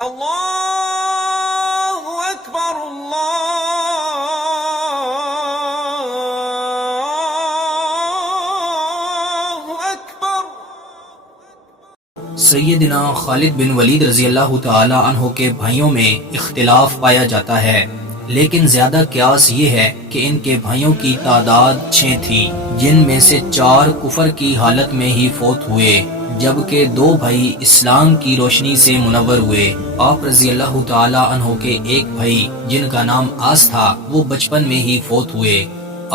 اللہ اکبر اللہ اکبر۔ سیدنا خالد بن ولید رضی اللہ تعالی عنہ کے بھائیوں میں اختلاف پایا جاتا ہے، لیکن زیادہ قیاس یہ ہے کہ ان کے بھائیوں کی تعداد 6 تھی، جن میں سے 4 کفر کی حالت میں ہی فوت ہوئے، جبکہ 2 بھائی اسلام کی روشنی سے منور ہوئے۔ آپ رضی اللہ تعالی عنہ کے ایک بھائی جن کا نام آس تھا وہ بچپن میں ہی فوت ہوئے۔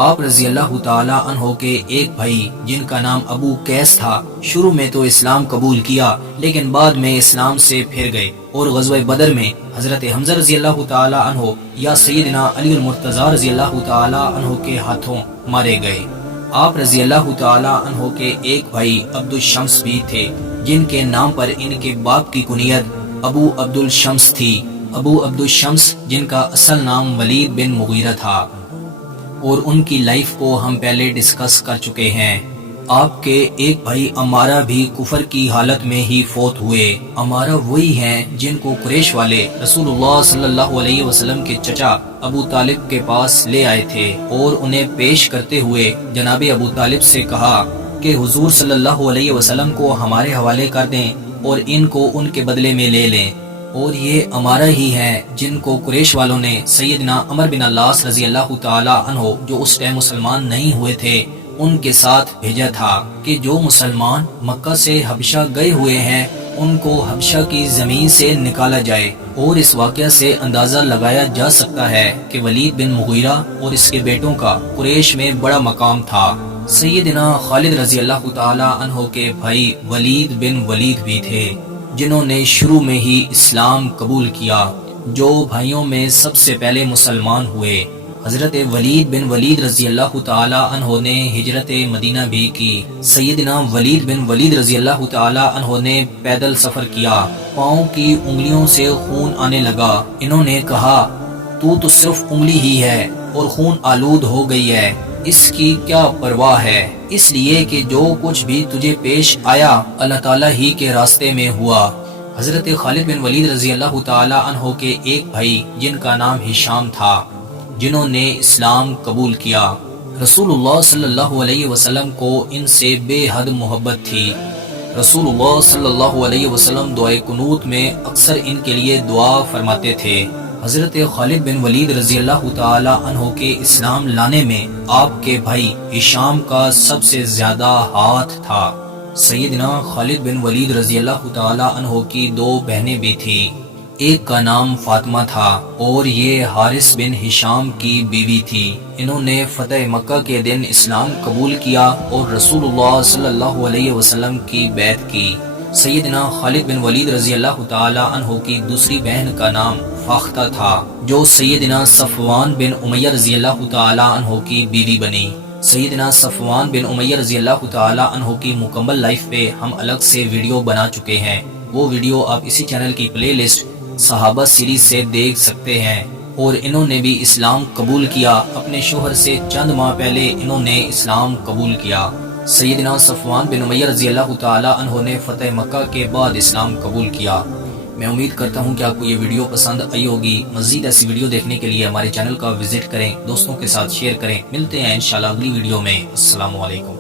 آپ رضی اللہ تعالی عنہ کے ایک بھائی جن کا نام ابو قیس تھا، شروع میں تو اسلام قبول کیا لیکن بعد میں اسلام سے پھر گئے اور غزوہ بدر میں حضرت حمزہ رضی اللہ تعالی عنہ یا سیدنا علی المرتضی رضی اللہ تعالی عنہ کے ہاتھوں مارے گئے۔ آپ رضی اللہ تعالی عنہ کے ایک بھائی عبد الشمس بھی تھے، جن کے نام پر ان کے باپ کی کنیت ابو عبد الشمس تھی۔ ابو عبد الشمس جن کا اصل نام ولید بن مغیرہ تھا، اور ان کی لائف کو ہم پہلے ڈسکس کر چکے ہیں۔ آپ کے ایک بھائی عمارہ بھی کفر کی حالت میں ہی فوت ہوئے۔ عمارہ وہی ہیں جن کو قریش والے رسول اللہ صلی اللہ علیہ وسلم کے چچا ابو طالب کے پاس لے آئے تھے اور انہیں پیش کرتے ہوئے جناب ابو طالب سے کہا کہ حضور صلی اللہ علیہ وسلم کو ہمارے حوالے کر دیں اور ان کو ان کے بدلے میں لے لیں۔ اور یہ عمارہ ہی ہیں جن کو قریش والوں نے سیدنا عمر بن العاص رضی اللہ تعالی عنہ جو اس ٹائم مسلمان نہیں ہوئے تھے ان کے ساتھ بھیجا تھا کہ جو مسلمان مکہ سے حبشہ گئے ہوئے ہیں ان کو حبشہ کی زمین سے نکالا جائے۔ اور اس واقعہ سے اندازہ لگایا جا سکتا ہے کہ ولید بن مغیرہ اور اس کے بیٹوں کا قریش میں بڑا مقام تھا۔ سیدنا خالد رضی اللہ تعالی عنہ کے بھائی ولید بن ولید بھی تھے، جنہوں نے شروع میں ہی اسلام قبول کیا، جو بھائیوں میں سب سے پہلے مسلمان ہوئے۔ حضرت ولید بن ولید رضی اللہ تعالی عنہ نے ہجرت مدینہ بھی کی۔ سیدنا ولید بن ولید رضی اللہ تعالی عنہ نے پیدل سفر کیا، پاؤں کی انگلیوں سے خون آنے لگا۔ انہوں نے کہا تو صرف انگلی ہی ہے اور خون آلود ہو گئی ہے، اس کی کیا پرواہ ہے، اس لیے کہ جو کچھ بھی تجھے پیش آیا اللہ تعالیٰ ہی کے راستے میں ہوا۔ حضرت خالد بن ولید رضی اللہ تعالی عنہ کے ایک بھائی جن کا نام ہشام تھا، جنہوں نے اسلام قبول کیا۔ رسول اللہ صلی اللہ علیہ وسلم کو ان سے بے حد محبت تھی۔ رسول اللہ صلی اللہ علیہ وسلم دعائے قنوت میں اکثر ان کے لیے دعا فرماتے تھے۔ حضرت خالد بن ولید رضی اللہ تعالی عنہ کے اسلام لانے میں آپ کے بھائی ہشام کا سب سے زیادہ ہاتھ تھا۔ سیدنا خالد بن ولید رضی اللہ تعالی عنہ کی 2 بہنیں بھی تھیں، ایک کا نام فاطمہ تھا اور یہ حارث بن ہشام کی بیوی تھی۔ انہوں نے فتح مکہ کے دن اسلام قبول کیا اور رسول اللہ صلی اللہ علیہ وسلم کی بیعت کی۔ سیدنا خالد بن ولید رضی اللہ تعالی عنہ کی دوسری بہن کا نام فاختہ تھا، جو سیدنا صفوان بن امیہ رضی اللہ تعالی عنہ کی بیوی بنی۔ سیدنا صفوان بن امیہ رضی اللہ تعالی عنہ کی مکمل لائف پہ ہم الگ سے ویڈیو بنا چکے ہیں، وہ ویڈیو آپ اسی چینل کی پلے لسٹ صحابہ سیریز سے دیکھ سکتے ہیں۔ اور انہوں نے بھی اسلام قبول کیا، اپنے شوہر سے چند ماہ پہلے انہوں نے اسلام قبول کیا۔ سیدنا صفوان بن امیہ رضی اللہ تعالی عنہ نے فتح مکہ کے بعد اسلام قبول کیا۔ میں امید کرتا ہوں کہ آپ کو یہ ویڈیو پسند آئی ہوگی۔ مزید ایسی ویڈیو دیکھنے کے لیے ہمارے چینل کا وزٹ کریں، دوستوں کے ساتھ شیئر کریں۔ ملتے ہیں انشاءاللہ اگلی ویڈیو میں۔ السلام علیکم۔